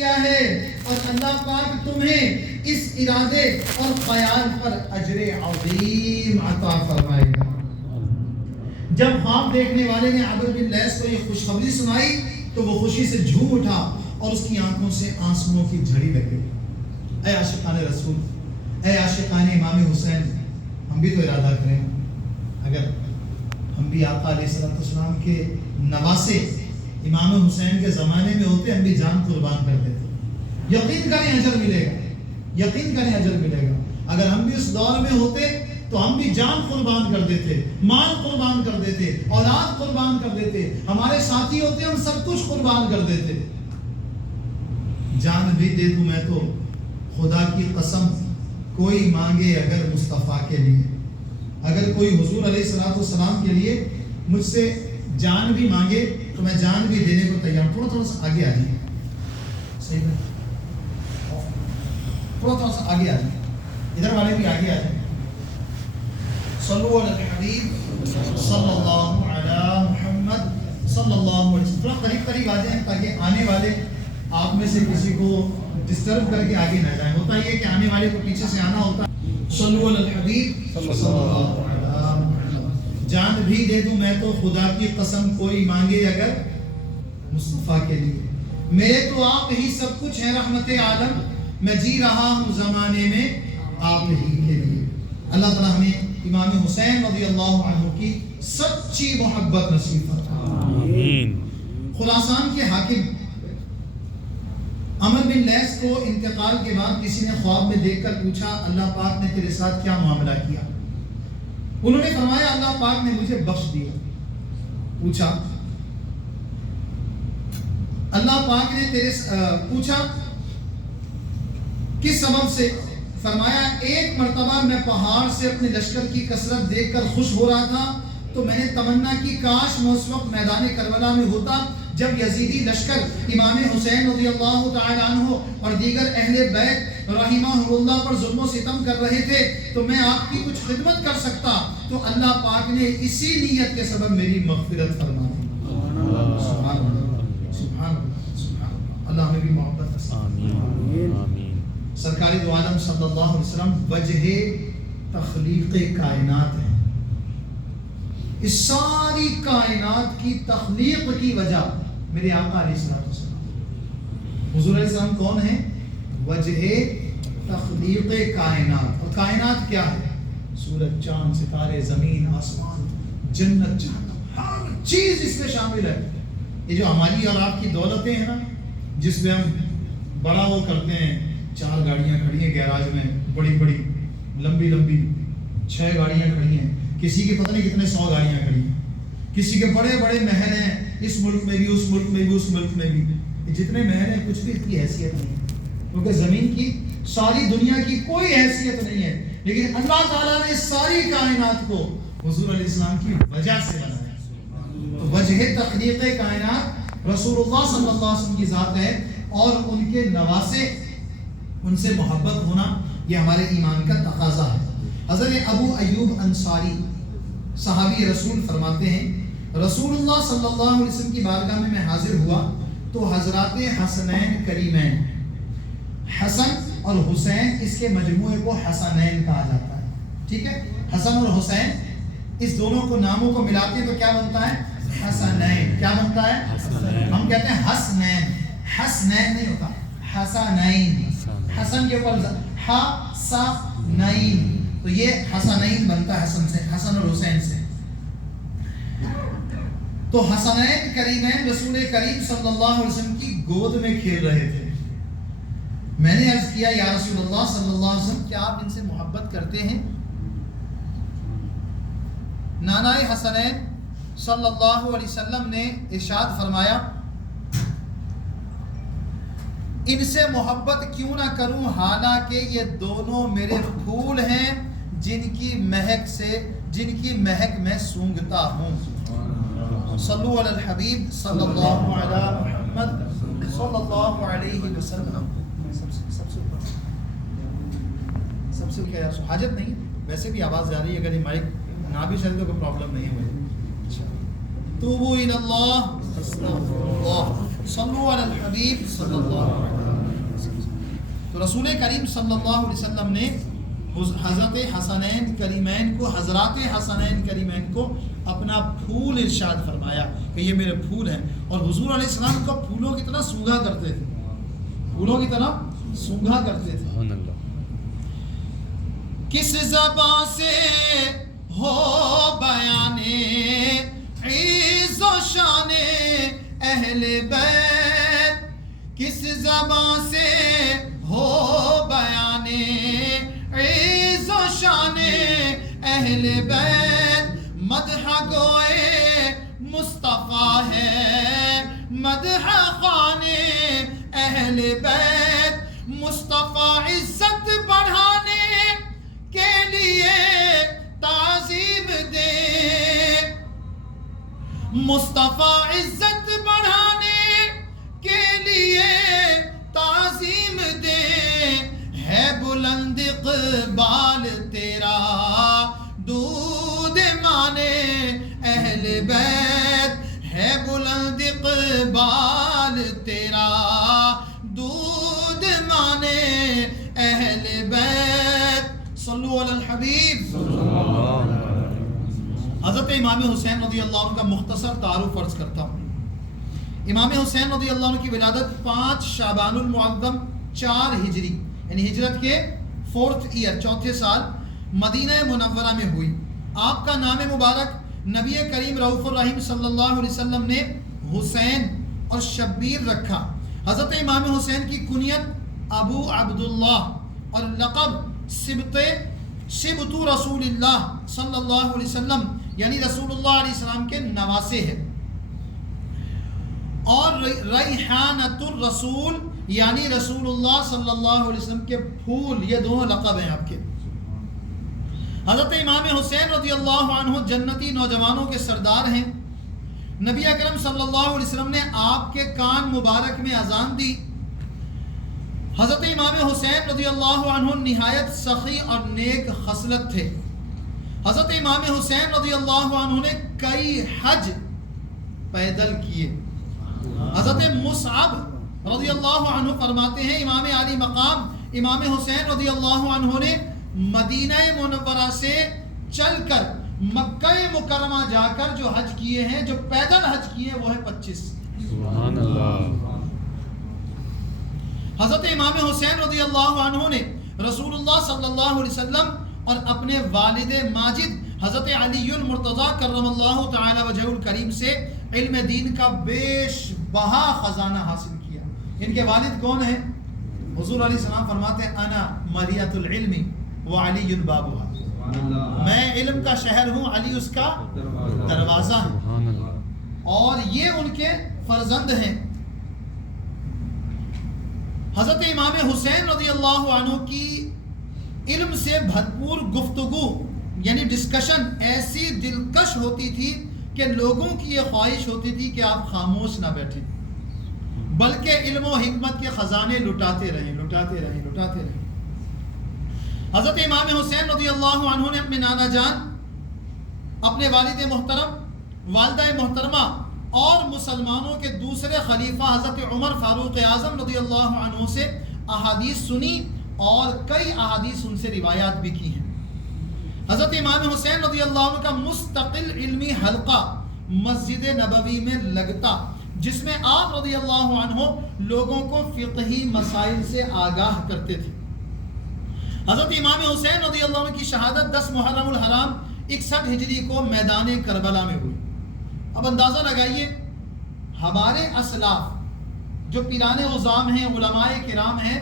کیا ہے اور اللہ پاک تمہیں اس ارادے اور خیال پر اجر عظیم عطا فرمائے گا۔ جب خواب دیکھنے والے نے عامر بن لیث کو یہ خوشخبری سنائی تو وہ خوشی سے جھوم اٹھا اور اس کی آنکھوں سے آنسوؤں کی جھڑی لگ گئی۔ اے عاشقان رسول، اے عاشقان امام حسین، ہم بھی تو ارادہ کریں، اگر ہم بھی آقا علیہ السلام کے نواسے امام حسین کے زمانے میں ہوتے ہم بھی جان قربان کر دیتے۔ یقین کریں اجر ملے گا، یقین کریں اجر ملے گا۔ اگر ہم بھی اس دور میں ہوتے تو ہم بھی جان قربان کر دیتے، مال قربان کر دیتے، اولاد قربان کر دیتے، ہمارے ساتھی ہوتے ہم سب کچھ قربان کر دیتے۔ جان بھی دے دوں میں تو خدا کی قسم، کوئی مانگے اگر مصطفیٰ کے لیے، اگر کوئی حضور علیہ السلام کے لیے مجھ سے جان بھی مانگے تو میں جان بھی دینے کو تیار۔ تھوڑا سا آگے آ جائیں، صحیح ہے، تھوڑا سا آگے آ جائیں، ادھر والے بھی آگے آ جائیں۔ صلو علی الحبیب صلی اللہ علی محمد صلی اللہ علیہ وسلم۔ تھوڑا قریب آ جائیں تاکہ آنے والے آپ میں سے کسی کو ڈسٹرب کر کے آگے نہ جائیں۔ ہوتا یہ کہ آنے والے کو پیچھے سے آنا ہوتا ہے۔ صلو علی الحبیب صلی اللہ علیہ محمد۔ جان بھی دے دوں میں تو خدا کی قسم، کوئی مانگے اگر مصطفیٰ کے لیے۔ میرے تو آپ ہی سب کچھ ہیں رحمت عالم، میں جی رہا ہوں زمانے میں آپ ہی کے لیے۔ اللہ تعالیٰ ہمیں امام حسین رضی اللہ عنہ کی سچی محبت نصیب فرمائے۔ خراسان کے حاکم عامر بن لیث کو انتقال کے بعد کسی نے خواب میں دیکھ کر پوچھا اللہ پاک نے تیرے ساتھ کیا معاملہ کیا؟ انہوں نے فرمایا اللہ پاک نے مجھے بخش دیا۔ پوچھا اللہ پاک نے پوچھا کس سبب سے؟ فرمایا ایک مرتبہ میں پہاڑ سے اپنے لشکر کی کثرت دیکھ کر خوش ہو رہا تھا تو میں نے تمنا کی کاش میں اس وقت میدان کربلا میں ہوتا جب یزیدی لشکر امام حسین رضی اللہ تعالی عنہ اور دیگر اہل بیت رحمہ اللہ پر ظلم و ستم کر رہے تھے تو میں آپ کی کچھ خدمت کر سکتا۔ تو اللہ پاک نے اسی نیت کے سبب میری مغفرت فرما دی۔ سبحان اللہ، سبحان اللہ، سبحان اللہ۔ اللہ ہمیں بھی محبت نصیب آمین۔ سرکاری دو عالم صلی اللہ علیہ وسلم وجہ تخلیق کائنات ہے۔ اس ساری کائنات کی تخلیق کی وجہ میرے آقا علیہ السلام۔ حضور علیہ السلام کون ہیں؟ وجہ تخلیق کائنات۔ اور کائنات کیا ہے؟ سورج، چاند، ستارے، زمین، آسمان، جنت، جہنم، ہر چیز اس میں شامل ہے۔ یہ جو ہماری اور آپ کی دولتیں ہیں نا، جس میں ہم بڑا وہ کرتے ہیں، 4 گاڑیاں کھڑی ہیں گیراج میں، بڑی بڑی لمبی 6 گاڑیاں کھڑی ہیں، کسی کے پتہ نہیں کتنے 100 گاڑیاں کھڑی ہیں، کسی کے بڑے بڑے محل ہیں، اس ملک میں بھی، اس ملک میں بھی، اس ملک میں بھی۔ جتنے محل ہیں کچھ بھی اس کی حیثیت نہیں ہے، کیونکہ زمین کی ساری دنیا کی کوئی حیثیت نہیں ہے، لیکن اللہ تعالیٰ نے ساری کائنات کو حضور علیہ السلام کی وجہ سے بنایا۔ تو وجہ تخلیق کائنات رسول اللہ صلی اللہ علیہ وسلم کی ذات ہے، اور ان کے نواسے، ان سے محبت ہونا یہ ہمارے ایمان کا تقاضا ہے۔ حضرت ابو ایوب انصاری صحابی رسول فرماتے ہیں رسول اللہ صلی اللہ علیہ وسلم کی بارگاہ میں حاضر ہوا تو حضرات حسنین کریمین، حسن اور حسین، اس کے مجموعے کو حسنین کہا جاتا ہے، ٹھیک ہے؟ حسن اور حسین اس دونوں کو ناموں کو ملاتے ہیں تو کیا بنتا ہے؟ حسنین۔ کیا بنتا ہے؟ ہم کہتے ہیں حسنین، حسنین نہیں ہوتا، حسنین، حسن کے اوپر حسنین، تو یہ حسنین بنتا ہے حسن سے، حسن اور حسین سے۔ تو حسنین کریمین رسول کریم صلی اللہ علیہ وسلم کی گود میں کھیل رہے تھے۔ میں نے عرض کیا یا رسول اللہ صلی اللہ علیہ وسلم کیا آپ ان سے محبت کرتے ہیں؟ نانا حسنین صلی اللہ علیہ وسلم نے ارشاد فرمایا ان سے محبت کیوں نہ کروں حالانکہ یہ دونوں میرے پھول ہیں جن کی مہک میں سونگھتا ہوں۔ صلو علی الحبیب صلی اللہ علیہ محمد صلی اللہ علیہ وسلم۔ سب سے کیا حاجت نہیں، ویسے بھی آواز جا رہی ہے، اگر یہ مائک نہ بھی چلے تو کوئی پرابلم نہیں ہے مجھے۔ توبوا الی اللہ، استغفر اللہ۔ صلو علی الحبیب صلی اللہ علیہ وسلم. تو رسول کریم صلی اللہ علیہ وسلم نے حضرت حسنین کریمین کو، حضرات حسنین کریمین کو اپنا پھول ارشاد فرمایا کہ یہ میرے پھول ہیں. اور حضور علیہ السلام کو پھولوں کی طرح سونگھا کرتے تھے، پھولوں کی طرح سونگھا کرتے تھے. کس زبان سے ہو بیان عز و شان اہل بیت، کس زبان سے ہو بیان عز و شان اہل بیت. مدح گوئے مصطفیٰ ہے مدح خوان اہل بیت. مصطفیٰ عزت بڑھانے کے لیے تعظیم دے، مصطفیٰ عزت بڑھانے کے لیے تعظیم دے. ہے بلند اقبال تیرا دودھ مانے اہل بیت، ہے بلند اقبال تیرا دودھ مانے اہل بیت. صلو علی الحبیب. حضرت امام حسین رضی اللہ عنہ کا مختصر تعارف عرض کرتا ہوں. امام حسین رضی اللہ عنہ کی ولادت 5 شعبان المعظم 4 ہجری یعنی ہجرت کے 4th ایئر، چوتھے سال مدینہ منورہ میں ہوئی. آپ کا نام مبارک نبی کریم رؤوف الرحیم صلی اللہ علیہ وسلم نے حسین اور شبیر رکھا. حضرت امام حسین کی کنیت ابو عبداللہ اور لقب سبط رسول اللہ صلی اللہ علیہ وسلم یعنی رسول اللہ علیہ السلام کے نواسے ہے. اور ریحانۃ الرسول یعنی رسول اللہ صلی اللہ علیہ وسلم کے پھول، یہ دونوں لقب ہیں آپ کے. حضرت امام حسین رضی اللہ عنہ جنتی نوجوانوں کے سردار ہیں. نبی اکرم صلی اللہ علیہ وسلم نے آپ کے کان مبارک میں اذان دی. حضرت امام حسین رضی اللہ عنہ نہایت سخی اور نیک خصلت تھے. حضرت امام حسین رضی اللہ عنہ نے کئی حج پیدل کیے. حضرت مصعب رضی اللہ عنہ فرماتے ہیں امام علی مقام امام حسین رضی اللہ عنہ نے مدینہ منورہ سے چل کر مکہ مکرمہ جا کر جو حج کیے ہیں، جو پیدل حج کیے ہیں وہ ہے 25. سبحان اللہ. حضرت امام حسین رضی اللہ عنہ نے رسول اللہ صلی اللہ علیہ وسلم اور اپنے والد ماجد حضرت علی المرتضیٰ کرم اللہ تعالی وجہہ الکریم سے علم دین کا بیش بہا خزانہ حاصل کیا. ان کے والد کون ہیں؟ حضور علیہ السلام فرماتے ہیں انا مریۃ العلم وعلی بابها، میں علم کا شہر ہوں، علی اس کا دروازہ ہے. اور یہ ان کے فرزند ہیں. حضرت امام حسین رضی اللہ عنہ کی علم سے بھرپور گفتگو یعنی ڈسکشن ایسی دلکش ہوتی تھی کہ لوگوں کی یہ خواہش ہوتی تھی کہ آپ خاموش نہ بیٹھیں، بلکہ علم و حکمت کے خزانے لٹاتے رہیں. حضرت امام حسین رضی اللہ عنہ نے اپنے نانا جان، اپنے والد محترم، والدہ محترمہ اور مسلمانوں کے دوسرے خلیفہ حضرت عمر فاروق اعظم رضی اللہ عنہ سے احادیث سنی اور کئی احادیث ان سے روایات بھی کی ہیں. حضرت امام حسین رضی اللہ عنہ کا مستقل علمی حلقہ مسجد نبوی میں لگتا، جس میں آپ رضی اللہ عنہ لوگوں کو فقہی مسائل سے آگاہ کرتے تھے. حضرت امام حسین رضی اللہ عنہ کی شہادت 10 محرم الحرام 61 ہجری کو میدان کربلا میں ہوئی. اب اندازہ لگائیے ہمارے اسلاف جو پیران عظام ہیں، علماء کرام ہیں،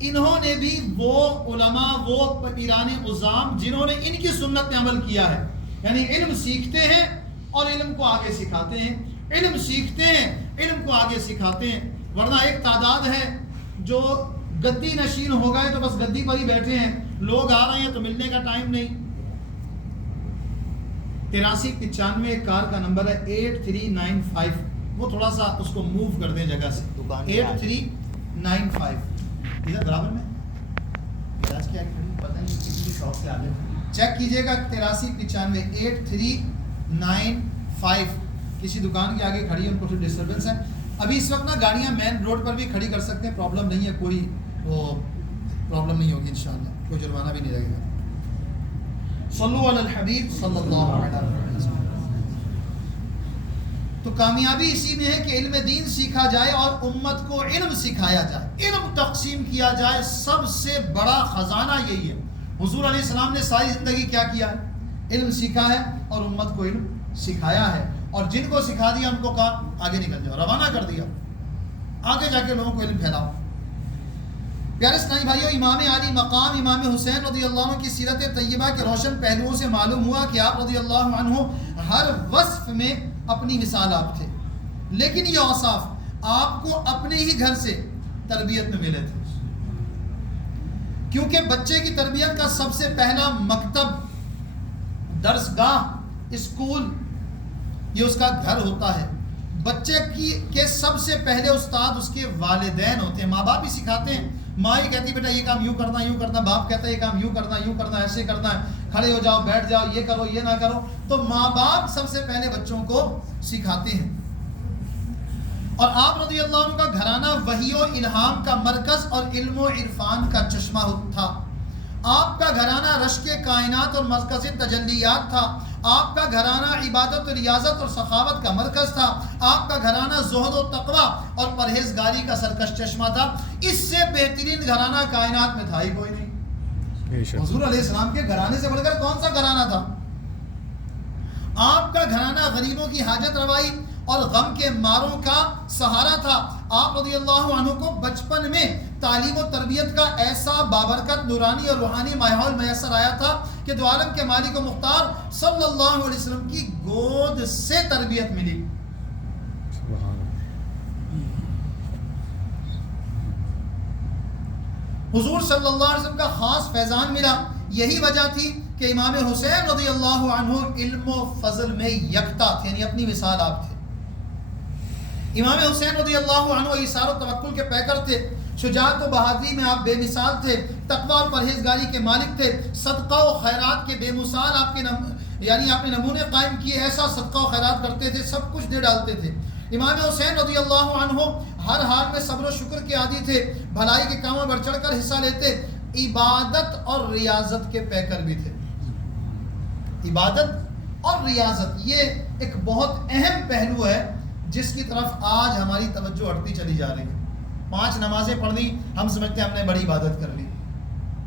انہوں نے بھی وہ علماء، وہ پیران عظام جنہوں نے ان کی سنت پہ عمل کیا ہے، یعنی علم سیکھتے ہیں اور علم کو آگے سکھاتے ہیں، علم سیکھتے ہیں، علم کو آگے سکھاتے ہیں. ورنہ ایک تعداد ہے جو گدی نشین ہو گئے تو بس گدی پر ہی بیٹھے ہیں، لوگ آ رہے ہیں تو ملنے کا ٹائم نہیں. 8395 کار کا نمبر ہے 8395، وہ تھوڑا سا اس کو موو کر دیں جگہ سے. 8395 ادھر برابر میں کیا پتہ نہیں کسی شاپ سے آگے چیک کیجئے گا. 8395 8395 کسی دکان کے آگے کھڑی ہے، ان کو پھر ڈسٹربنس ہے. ابھی اس وقت نا گاڑیاں مین روڈ پر بھی کھڑی کر سکتے ہیں، پرابلم نہیں ہے، کوئی وہ پرابلم نہیں ہوگی انشاءاللہ، کوئی جرمانہ بھی نہیں لگے گا۔ صلو علی الحبیب صلی اللہ علیہ وسلم۔ تو کامیابی اسی میں ہے کہ علم دین سیکھا جائے اور امت کو علم سکھایا جائے، علم تقسیم کیا جائے، سب سے بڑا خزانہ یہی ہے۔ حضور علیہ السلام نے ساری زندگی کیا کیا ہے؟ علم سیکھا ہے اور امت کو علم سکھایا ہے، اور جن کو سکھا دیا ان کو کہا آگے نکل جاؤ، روانہ کر دیا، آگے جا کے لوگوں کو علم پھیلاؤ۔ پیارے اسلامی بھائیو، امام علی مقام امام حسین رضی اللہ عنہ کی سیرت طیبہ کے روشن پہلوؤں سے معلوم ہوا کہ آپ رضی اللہ عنہ ہر وصف میں اپنی مثال آپ تھے، لیکن یہ اوصاف آپ کو اپنے ہی گھر سے تربیت میں ملے تھے، کیونکہ بچے کی تربیت کا سب سے پہلا مکتب، درسگاہ، اسکول، یہ اس کا گھر ہوتا ہے۔ بچے کے سب سے پہلے استاد اس کے والدین ہوتے ہیں، ماں باپ ہی سکھاتے ہیں۔ ماں ہی کہتی بیٹا یہ کام یوں کرنا، یوں کرنا، باپ کہتا ہے یہ کام یوں کرنا، یوں کرنا، ایسے کرنا ہے، کھڑے ہو جاؤ، بیٹھ جاؤ، یہ کرو، یہ نہ کرو۔ تو ماں باپ سب سے پہلے بچوں کو سکھاتے ہیں، اور آپ رضی اللہ عنہ کا گھرانہ وحی و الہام کا مرکز اور علم و عرفان کا چشمہ تھا۔ آپ کا گھرانہ رشک کائنات اور مرکز تجلیات تھا۔ آپ کا گھرانہ عبادت و ریاضت اور سخاوت کا مرکز تھا۔ آپ کا گھرانہ زہد و تقوی اور پرہیزگاری کا سرکش چشمہ تھا۔ اس سے بہترین گھرانہ کائنات میں تھا ہی کوئی نہیں۔ حضور علیہ السلام کے گھرانے سے بڑھ کر کون سا گھرانہ تھا؟ آپ کا گھرانہ غریبوں کی حاجت روائی اور غم کے ماروں کا سہارا تھا۔ آپ رضی اللہ عنہ کو بچپن میں تعلیم و تربیت کا ایسا بابرکت نورانی اور روحانی ماحول میسر آیا تھا کہ دو عالم کے مالک و مختار صلی اللہ علیہ وسلم کی گود سے تربیت ملی۔ حضور صلی اللہ علیہ وسلم کا خاص فیضان ملا۔ یہی وجہ تھی کہ امام حسین رضی اللہ عنہ علم و فضل میں یکتا تھے، یعنی اپنی مثال آپ تھے۔ امام حسین رضی اللہ عنہ ایثار و توکل کے پیکر تھے، شجاعت و بہادری میں آپ بے مثال تھے، تقوی اور پرہیزگاری کے مالک تھے، صدقہ و خیرات کے بے مثال آپ کے یعنی آپ نے نمونے قائم کیے، ایسا صدقہ و خیرات کرتے تھے، سب کچھ دے ڈالتے تھے۔ امام حسین رضی اللہ عنہ ہر حال میں صبر و شکر کے عادی تھے، بھلائی کے کاموں میں بڑھ چڑھ کر حصہ لیتے، عبادت اور ریاضت کے پیکر بھی تھے۔ عبادت اور ریاضت یہ ایک بہت اہم پہلو ہے جس کی طرف آج ہماری توجہ ہٹتی چلی جا رہی ہے۔ 5 نمازیں پڑھ لی، ہم سمجھتے ہیں ہم نے بڑی عبادت کر لی۔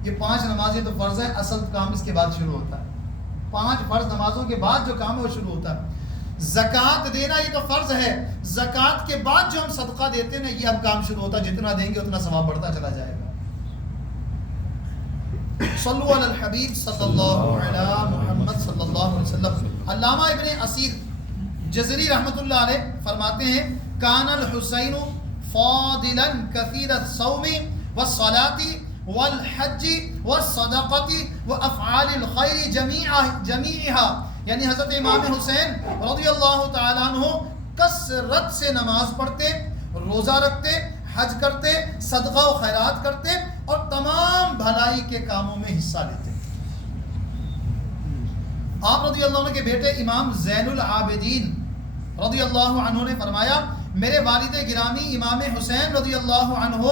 یہ 5 نمازیں تو فرض ہے، اصل کام اس کے بعد شروع ہوتا ہے۔ 5 فرض نمازوں کے بعد جو کام ہے وہ شروع ہوتا ہے۔ زکوٰۃ دینا یہ تو فرض ہے، زکوٰۃ کے بعد جو ہم صدقہ دیتے ہیں یہ اب کام شروع ہوتا ہے، جتنا دیں گے اتنا ثواب بڑھتا چلا جائے گا۔ صلو علی الحبیب صلی اللہ علیہ محمد صلی اللہ علیہ وسلم۔ علامہ ابن اسیر جزری رحمۃ اللہ علیہ فرماتے ہیں کان الحسین فاضلا کثیر الصوم والصلاة والحج والصدقة وافعال الخیر جمیعها، یعنی حضرت امام حسین رضی اللہ تعالیٰ عنہ کثرت سے نماز پڑھتے، روزہ رکھتے، حج کرتے، صدقہ و خیرات کرتے اور تمام بھلائی کے کاموں میں حصہ لیتے۔ آپ رضی اللہ عنہ کے بیٹے امام زین العابدین رضی اللہ عنہ نے فرمایا میرے والد گرامی امام حسین رضی اللہ عنہ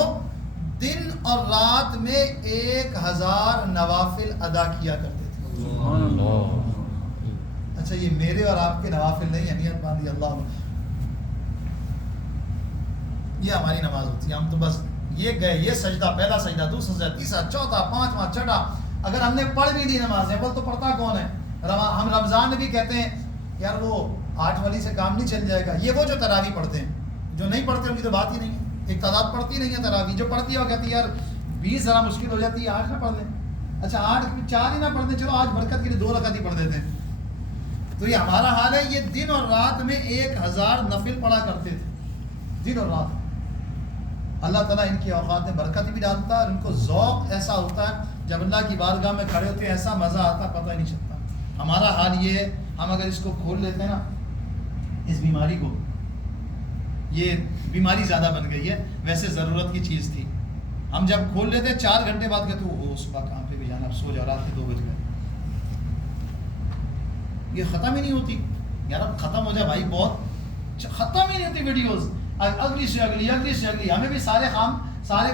دن اور رات میں 1000 نوافل ادا کیا کرتے تھے۔ سبحان اللہ۔ اچھا یہ میرے اور آپ کے نوافل نہیں ہے، نیت باندھی اللہ عنہ، یہ ہماری نماز ہوتی ہے۔ ہم تو بس یہ گئے، یہ سجدہ، پہلا سجدہ، دوسرا سجدہ، تیسرا، چوتھا، پانچواں، چھٹا، اگر ہم نے پڑھ بھی لی نمازیں، بول تو پڑھتا کون ہے؟ ہم رمضان میں بھی کہتے ہیں یار وہ 8 والی سے کام نہیں چل جائے گا۔ یہ وہ جو تراویح پڑھتے ہیں، جو نہیں پڑھتے ان کی تو بات ہی نہیں ہے۔ ایک تعداد پڑھتی نہیں ہے تراویح، جو پڑھتی ہے وہ کہتی ہے یار 20 ذرا مشکل ہو جاتی ہے، 8 نہ پڑھ دیں۔ اچھا 8 4 ہی نہ پڑھ دیں، چلو آج برکت کے لیے 2 رکعت ہی پڑھ دیتے ہیں۔ تو یہ ہمارا حال ہے، یہ دن اور رات میں 1000 نفل پڑھا کرتے تھے، دن اور رات۔ اللہ تعالیٰ ان کی اوقات میں برکت بھی ڈالتا ہے اور ان کو ذوق ایسا ہوتا ہے جب اللہ کی بارگاہ میں کھڑے ہوتے ہیں ایسا مزہ آتا ہے پتہ ہی نہیں چلتا۔ ہمارا حال یہ ہے، ہم اگر اس کو کھول لیتے ہیں نا، اس بیماری کو، یہ بیماری زیادہ بن گئی ہے، ویسے ضرورت کی چیز تھی۔ ہم جب کھول لیتے ہیں 4 گھنٹے بعد کہتے ہو صبح کام پہ بھی جانا، اب سو جاؤ، رات کے 2 بج گئے، یہ ختم ہی نہیں ہوتی۔ یار اب ختم ہو جائے بھائی، بہت ختم ہی نہیں ہوتی ویڈیوز۔ اگلی سے اگلی ہمیں بھی سارے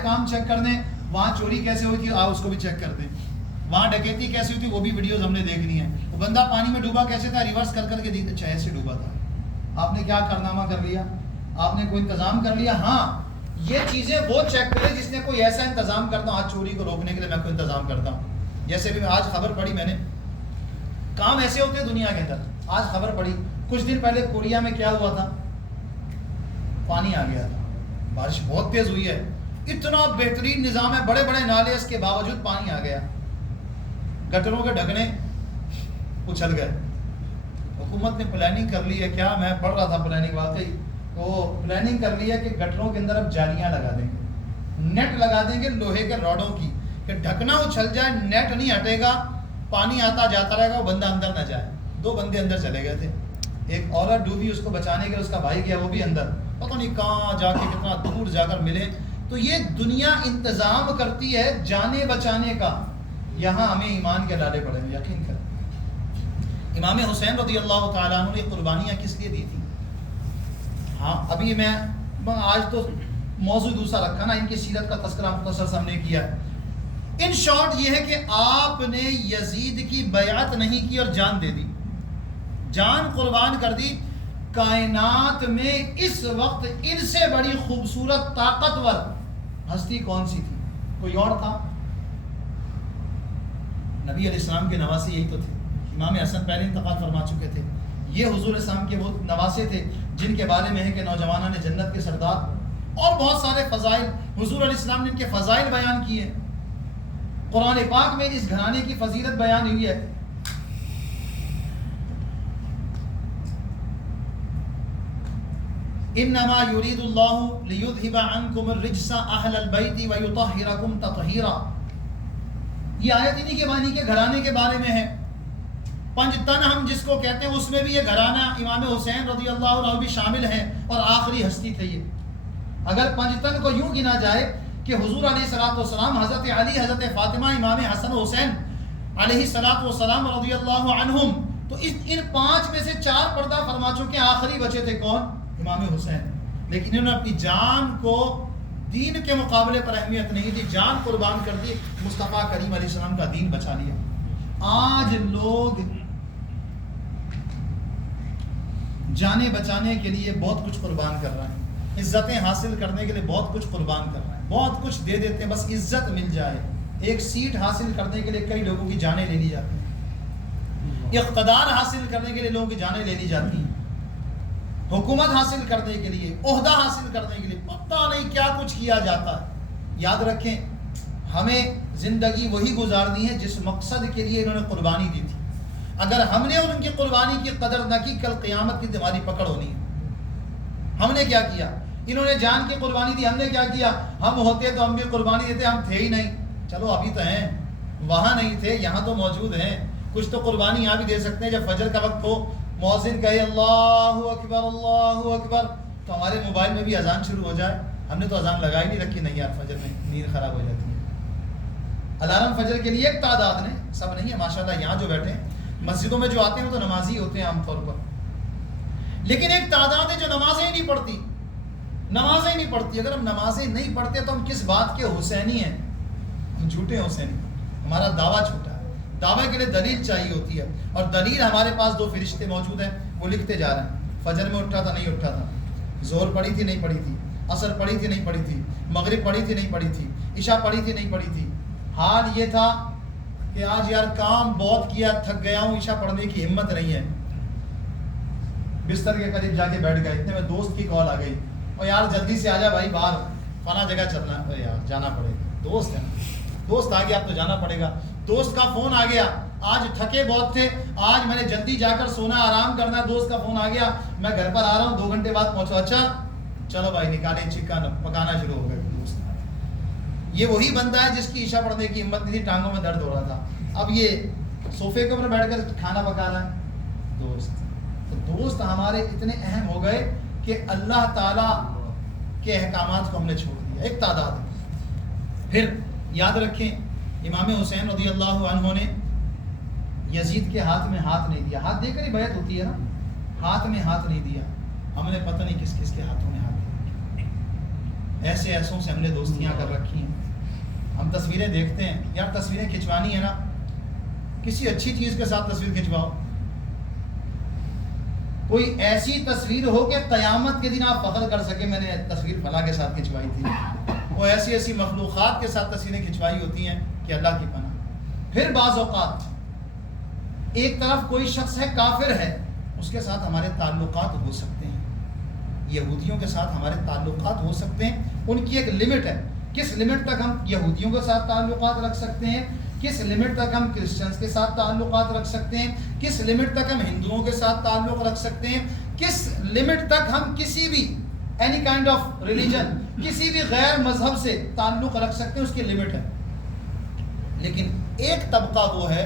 کام چیک کر دیں. وہاں چوری کیسے ہوئی تھی اس کو بھی چیک کر دیں. وہاں ڈکیتی کیسی ہوئی تھی وہ بھی ویڈیوز ہم نے دیکھنی ہے. وہ بندہ پانی میں ڈوبا کیسے تھا, ریورس کر کے دیکھ, اچھا ایسے ڈوبا تھا. آپ نے کیا کارنامہ کر لیا, آپ نے کوئی انتظام کر لیا. ہاں یہ چیزیں وہ چیک کرے جس نے کوئی ایسا انتظام کرتا ہوں. آج چوری کو روکنے کے لیے میں کوئی انتظام کرتا ہوں. جیسے بھی آج خبر پڑھی میں نے, کام ایسے ہوتے ہیں دنیا کے اندر. آج خبر پڑھی کچھ دن پہلے کوریا میں کیا ہوا تھا, پانی آ گیا تھا, بارش بہت تیز ہوئی ہے, اتنا بہترین نظام ہے, بڑے بڑے نالے, اس کے باوجود پانی آ گیا. گٹروں کے ڈھکنے اچھل گئے. حکومت نے پلاننگ کر لی ہے, کیا میں پڑھ رہا تھا پلاننگ, واقعی وہ پلاننگ کر لی ہے کہ گٹروں کے اندر اب جالیاں لگا دیں گے, نیٹ لگا دیں گے لوہے کے راڈوں کی, کہ ڈھکنا اچھل جائے, نیٹ نہیں ہٹے گا, پانی آتا جاتا رہے گا, وہ بندہ اندر نہ جائے. 2 بندے اندر چلے گئے تھے, ایک عورت ڈوبی, اس کو بچانے کے لیے اس کا بھائی گیا, وہ بھی اندر, پتہ نہیں کہاں جا کے کتنا دور جا کر ملے. تو یہ دنیا انتظام کرتی ہے جانے بچانے کا. یہاں ہمیں ایمان کے لالے پڑے, یقین کریں. امام حسین رضی اللہ تعالیٰ عنہ نے قربانیاں کس لیے دی تھی؟ ہاں ابھی میں آج تو موضوع دوسرا رکھا نا, ان کی سیرت کا تذکرہ مختصر سے ہم نے کیا. ان شارٹ یہ ہے کہ آپ نے یزید کی بیعت نہیں کی اور جان دے دی, جان قربان کر دی. کائنات میں اس وقت ان سے بڑی خوبصورت طاقتور ہستی کون سی تھی؟ کوئی اور تھا؟ نبی علیہ السلام کے نواسے یہی تو تھے. امام حسن پہلے انتقال فرما چکے تھے. یہ حضور علیہ السلام کے وہ نواسے تھے جن کے بارے میں ہے کہ نوجوانوں نے جنت کے سردار, اور بہت سارے فضائل حضور علیہ السلام نے ان کے فضائل بیان کیے. قرآن پاک میں اس گھرانے کی فضیلت بیان ہوئی ہے. انما یرید اللہ لیذھب عنکم الرجس اہل البیت ویطہرکم تطہیرا. یہ آیت انہی کے معنی کے گھرانے کے بارے میں ہے. 5 تن ہم جس کو کہتے ہیں اس میں بھی یہ گھرانہ امام حسین رضی اللہ عنہ بھی شامل ہیں, اور آخری ہستی تھے یہ. اگر 5 تن کو یوں گنا جائے کہ حضور علیہ الصلوۃ والسلام, حضرت علی, حضرت فاطمہ, امام حسن و حسین علیہ الصلوۃ والسلام رضی اللہ عنہم, تو ان 5 میں سے 4 پردہ فرما چکے, آخری بچے تھے کون؟ امام حسین. لیکن انہوں نے اپنی جان کو دین کے مقابلے پر اہمیت نہیں دی, جان قربان کر دی, مصطفیٰ کریم علیہ السلام کا دین بچا لیا. آج لوگ جانے بچانے کے لیے بہت کچھ قربان کر رہے ہیں, عزتیں حاصل کرنے کے لیے بہت کچھ قربان کر رہے ہیں, بہت کچھ دے دیتے ہیں بس عزت مل جائے. ایک سیٹ حاصل کرنے کے لیے کئی لوگوں کی جانیں لے لی جاتی ہیں, اقتدار حاصل کرنے کے لیے لوگوں کی جانیں لے لی جاتی ہیں, حکومت حاصل کرنے کے لیے, عہدہ حاصل کرنے کے لیے پتہ نہیں کیا کچھ کیا جاتا ہے. یاد رکھیں ہمیں زندگی وہی گزارنی ہے جس مقصد کے لیے انہوں نے قربانی دی تھی. اگر ہم نے ان کی قربانی کی قدر نہ کی, کل قیامت کی ہماری پکڑ ہونی ہے. ہم نے کیا کیا؟ انہوں نے جان کی قربانی دی, ہم نے کیا کیا؟ ہم ہوتے تو ہم بھی قربانی دیتے, ہم تھے ہی نہیں. چلو ابھی تو ہیں, وہاں نہیں تھے, یہاں تو موجود ہیں, کچھ تو قربانی یہاں بھی دے سکتے ہیں. جب فجر کا وقت ہو, مؤذن کہے اللہ اکبر اللہ اکبر, تو ہمارے موبائل میں بھی اذان شروع ہو جائے. ہم نے تو اذان لگائی نہیں رکھی, نہیں یار فجر میں نیند خراب ہو جاتی ہے. الارم فجر کے لیے ایک تعداد نے, سب نہیں ہے ماشاءاللہ. یہاں جو بیٹھے ہیں مسجدوں میں جو آتے ہیں وہ تو نمازی ہوتے ہیں عام طور پر, لیکن ایک تعداد ہے جو نمازیں ہی نہیں پڑھتی, نمازیں ہی نہیں پڑھتی. اگر ہم نمازیں نہیں پڑھتے تو ہم کس بات کے حسینی ہیں؟ ہم جھوٹے حسینی, ہمارا دعویٰ جھوٹا ہے. دعوے کے لیے دلیل چاہیے ہوتی ہے, اور دلیل ہمارے پاس 2 فرشتے موجود ہیں, وہ لکھتے جا رہے ہیں. فجر میں اٹھا تھا نہیں اٹھا تھا, ظہر پڑھی تھی نہیں پڑھی تھی, عصر پڑھی تھی نہیں پڑھی تھی, مغرب پڑھی تھی نہیں پڑھی تھی, عشاء پڑھی تھی نہیں پڑھی تھی. حال یہ تھا کہ آج یار کام بہت کیا, تھک گیا ہوں, عشاء پڑھنے کی ہمت نہیں ہے. بستر کے قریب جا کے بیٹھ گئے, اتنے میں دوست کی کال آ گئی, اور یار جلدی سے آ جا بھائی, باہر فلاں جگہ چلنا ہے. یار جانا پڑے گا, دوست ہے, دوست آ گیا اب تو جانا پڑے گا. دوست کا فون آ گیا, آج تھکے بہت تھے, آج میں نے جلدی جا کر سونا, آرام کرنا. دوست کا فون آ گیا, میں گھر پر آ رہا ہوں, 2 گھنٹے بعد پہنچو. اچھا چلو بھائی, نکالے چکن پکانا شروع ہو گئے. دوست یہ وہی بندہ ہے جس کی عشاء پڑھنے کی ہمت نہیں تھی, ٹانگوں میں درد ہو رہا تھا, اب یہ صوفے کے اوپر بیٹھ کر کھانا پکا رہا ہے. دوست تو دوست ہمارے اتنے اہم ہو گئے کہ اللہ تعالیٰ کے احکامات کو ہم نے چھوڑ دیا. ایک تعداد ہے. پھر یاد رکھیں امام حسین رضی اللہ عنہ نے یزید کے ہاتھ میں ہاتھ نہیں دیا. ہاتھ دے کر ہی بیعت ہوتی ہے نا, ہاتھ میں ہاتھ نہیں دیا. ہم نے پتہ نہیں کس کس کے ہاتھوں میں ہاتھ دیا. ایسوں سے ہم نے دوستیاں کر رکھی ہیں. ہم تصویریں دیکھتے ہیں، یار تصویریں کھنچوانی ہے نا، کسی اچھی چیز کے ساتھ تصویر کھنچواؤ. کوئی ایسی تصویر ہو کہ قیامت کے دن آپ فخر کر سکے میں نے تصویر فلاں کے ساتھ کھنچوائی تھی. وہ ایسی مخلوقات کے ساتھ تصویریں کھنچوائی ہوتی ہیں کہ اللہ کی پناہ. پھر بعض اوقات ایک طرف کوئی شخص ہے کافر ہے، اس کے ساتھ ہمارے تعلقات ہو سکتے ہیں، یہودیوں کے ساتھ ہمارے تعلقات ہو سکتے ہیں. ان کی ایک لمٹ ہے، کس لمٹ تک ہم یہودیوں کے ساتھ تعلقات رکھ سکتے ہیں، کس لمٹ تک ہم کرسچنز کے ساتھ تعلقات رکھ سکتے ہیں، کس لمٹ تک ہم ہندوؤں کے ساتھ تعلق رکھ سکتے ہیں، کس لمٹ تک ہم کسی بھی اینی کائنڈ آف ریلیجن، کسی بھی غیر مذہب سے تعلق رکھ سکتے ہیں، اس کی لمٹ ہے. لیکن ایک طبقہ وہ ہے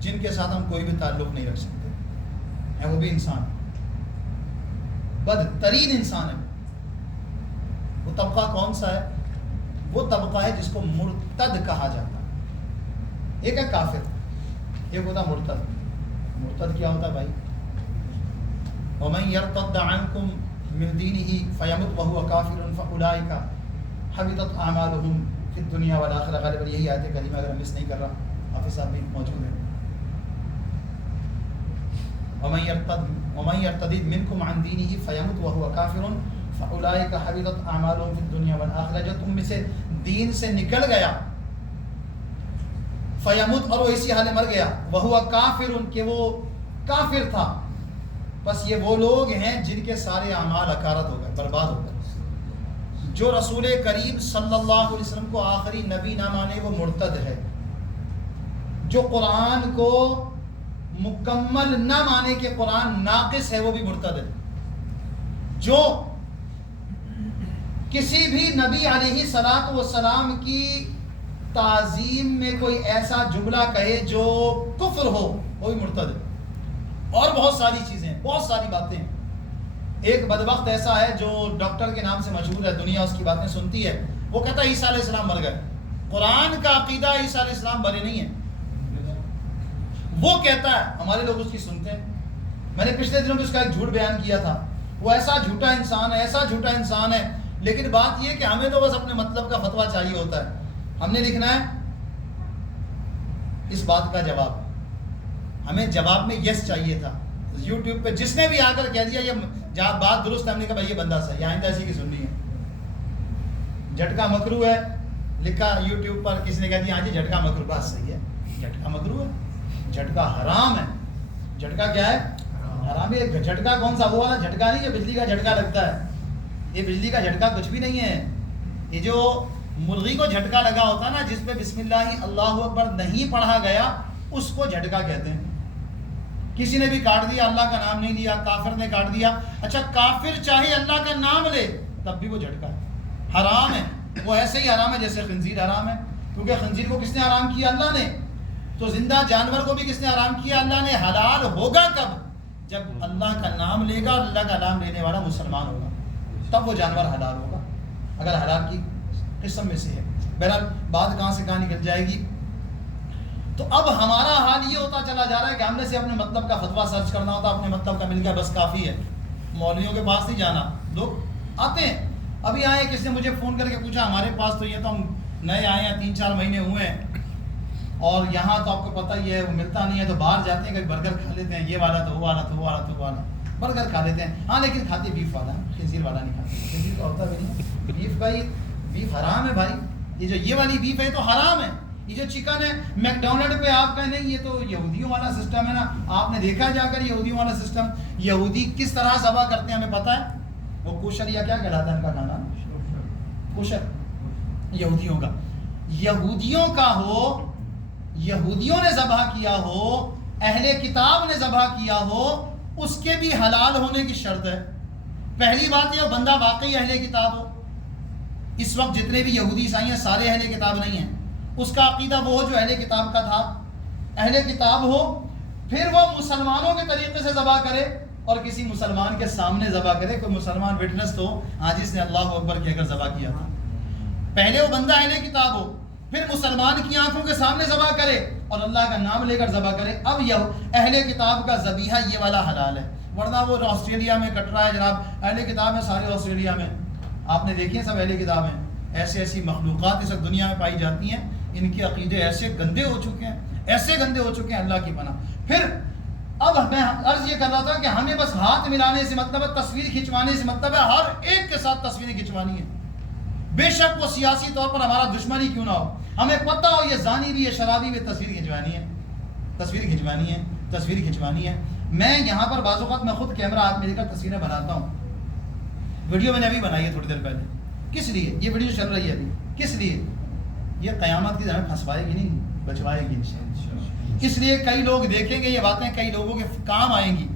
جن کے ساتھ ہم کوئی بھی تعلق نہیں رکھ سکتے ہیں، وہ بھی انسان، بدترین انسان ہے. وہ طبقہ کون سا ہے؟ وہ طبقہ ہے جس کو مرتد کہا جاتا ہے. ایک ہے کافر، ایک ہوتا مرتد. مرتد کیا ہوتا ہے بھائی؟ وَمَنْ يَرْتَدَّ عَنْكُمْ مِنْ دِينِهِ فَيَمُتْ وَهُوَ كَافِرٌ فَأُولَٰئِكَ حَبِطَتْ أَعْمَالُهُمْ فِي الدُّنْيَا وَالْآخِرَةِ. غالباً یہی آیت کریمہ اگر ہم مس نہیں کر رہا، حافظ صاحب بھی موجود ہیں. وَمَنْ يَرْتَدِدْ مِنْكُمْ عَنْ دِينِهِ فَيَمُتْ وَهُوَ كَافِرٌ فَأُولَٰئِكَ حَبِطَتْ أَعْمَالُهُمْ فِي الدُّنْيَا وَالْآخِرَةِ. جو تم میں سے دین سے نکل گیا، فیمت، اور وہ اسی حال مر گیا، وہو کافر، کہ وہ کافر تھا. بس یہ وہ لوگ ہیں جن کے سارے اعمال اکارت ہو گئے، برباد ہو گئے. جو رسول کریم صلی اللہ علیہ وسلم کو آخری نبی نہ مانے وہ مرتد ہے. جو قرآن کو مکمل نہ مانے کہ قرآن ناقص ہے وہ بھی مرتد ہے. جو کسی بھی نبی علیہ الصلوۃ والسلام کی تعظیم میں کوئی ایسا جملہ کہے جو کفر ہو وہ بھی مرتد ہے. اور بہت ساری چیزیں، بہت ساری باتیں. ایک بدبخت ایسا ہے جو ڈاکٹر کے نام سے مشہور ہے، دنیا اس کی باتیں سنتی ہے. وہ کہتا ہے عیسیٰ علیہ السلام مر گئے. قرآن کا عقیدہ عیسیٰ علیہ السلام مرے نہیں ہیں. وہ کہتا ہے، ہمارے لوگ اس کی سنتے ہیں. میں نے پچھلے دنوں بھی اس کا ایک جھوٹ بیان کیا تھا. وہ ایسا جھوٹا انسان ہے، ایسا جھوٹا انسان ہے. لیکن بات یہ کہ ہمیں تو بس اپنے مطلب کا فتویٰ چاہیے ہوتا ہے. ہم نے لکھنا ہے اس بات کا جواب. ہمیں جواب میں یس چاہیے تھا. یوٹیوب پہ جس نے بھی آ کر کہہ دیا یہ بات درست ہے، ہم نے کہا بھائی یہ بندہ صحیح ہے، آئندہ ایسی کی سننی ہے. جھٹکا مکروہ ہے لکھا یوٹیوب پر، کسی نے کہہ دیا ہاں جی جھٹکا مکروہ، بات صحیح ہے، جھٹکا مکروہ ہے. جھٹکا حرام ہے. جھٹکا کیا ہے؟ حرام ہے. جھٹکا کون سا؟ وہ والا جھٹکا نہیں جو بجلی کا جھٹکا لگتا ہے. یہ بجلی کا جھٹکا کچھ بھی نہیں ہے. یہ جو مرغی کو جھٹکا لگا ہوتا ہے نا، جس پہ بسم اللہ اللہ اکبر نہیں پڑھا گیا، اس کو جھٹکا کہتے ہیں. کسی نے بھی کاٹ دیا، اللہ کا نام نہیں لیا، کافر نے کاٹ دیا. اچھا کافر چاہے اللہ کا نام لے تب بھی وہ جھٹکا ہے، حرام ہے. وہ ایسے ہی حرام ہے جیسے خنزیر حرام ہے، کیونکہ خنزیر کو کس نے حرام کیا؟ اللہ نے. تو زندہ جانور کو بھی کس نے حرام کیا؟ اللہ نے. حلال ہوگا کب؟ جب اللہ کا نام لے گا اور اللہ کا نام لینے والا مسلمان ہوگا، تب وہ جانور حلال ہوگا، اگر حلال کی قسم میں سے ہے. بہرحال بات کہاں سے کہاں نکل جائے گی. تو اب ہمارا حال یہ ہوتا چلا جا رہا ہے کہ ہم نے سے اپنے مطلب کا فتویٰ سرچ کرنا ہوتا، اپنے مطلب کا مل گیا بس کافی ہے. مولویوں کے پاس نہیں جانا. لوگ آتے ہیں. ابھی آئے کسی نے مجھے فون کر کے پوچھا ہمارے پاس تو یہ تو ہم نئے آئے ہیں، 3-4 مہینے ہوئے ہیں، اور یہاں تو آپ کو پتہ ہی ہے وہ ملتا نہیں ہے، تو باہر جاتے ہیں کبھی برگر کھا لیتے ہیں، یہ والا تو وہ والا تو وہ والا تو وہ والا، برگر کھا لیتے ہیں. ہاں لیکن کھاتے بیف والا، خنزیر والا نہیں کھاتے. خنزیر کا ہوتا بھی نہیں. بیف بھائی، بیف حرام ہے بھائی. یہ جو یہ والی بیف ہے تو حرام ہے. یہ جو چکن ہے میکڈونلڈ پہ آپ کہیں نہیں یہ تو یہودیوں والا سسٹم ہے نا. آپ نے دیکھا جا کر یہودیوں والا سسٹم، یہودی کس طرح ذبح کرتے ہیں ہمیں پتہ ہے. وہ کوشر یا کیا کہلاتا ہے ان کا کھانا؟ کوشر یہودیوں کا. یہودیوں کا ہو، یہودیوں نے ذبح کیا ہو، اہل کتاب نے ذبح کیا ہو، اس کے بھی حلال ہونے کی شرط ہے. پہلی بات یہ بندہ واقعی اہل کتاب ہو. اس وقت جتنے بھی یہودی عیسائی ہیں سارے اہل کتاب نہیں ہیں. اس کا عقیدہ وہ ہو جو اہل کتاب کا تھا، اہل کتاب ہو. پھر وہ مسلمانوں کے طریقے سے ذبح کرے اور کسی مسلمان کے سامنے ذبح کرے. کوئی مسلمان وٹنس تو ہاں جس نے اللہ اکبر کہہ کر ذبح کیا تھا. پہلے وہ بندہ اہل کتاب ہو، پھر مسلمان کی آنکھوں کے سامنے ذبح کرے اور اللہ کا نام لے کر ذبح کرے. اب یہ اہل کتاب کا ذبیحہ یہ والا حلال ہے. ورنہ وہ آسٹریلیا میں کٹ رہا ہے جناب، اہل کتاب ہے سارے آسٹریلیا میں، آپ نے دیکھی ہیں سب اہل کتاب ہیں، ایسی ایسی مخلوقات اس وقت دنیا میں پائی جاتی ہیں، ان کے عقیدے ایسے گندے ہو چکے ہیں، ایسے گندے ہو چکے ہیں، اللہ کی پناہ۔ پھر اب میں عرض یہ کر رہا تھا کہ ہمیں بس ہاتھ ملانے سے مطلب ہے، تصویر کھنچوانے سے مطلب ہے ہر ایک کے ساتھ تصویریں کھنچوانی ہے، بے شک وہ سیاسی طور پر ہمارا دشمن ہی کیوں نہ ہو، ہمیں پتہ ہو یہ زانی بھی ہے، شرابی بھی، تصویر کھنچوانی ہے، تصویر کھنچوانی ہے، تصویر کھنچوانی ہے۔ میں یہاں پر بعض اوقات میں خود کیمرہ ہاتھ میں لے کر تصویریں بناتا ہوں، ویڈیو میں نے ابھی بنائی ہے تھوڑی دیر پہلے۔ کس لیے یہ ویڈیو چل رہی ہے ابھی؟ کس لیے؟ یہ قیامت کی ہمیں پھنسوائے گی نہیں، بچوائے گی انشاءاللہ۔ اس لیے کئی لوگ دیکھیں گے یہ باتیں، کئی لوگوں کے کام آئیں گی،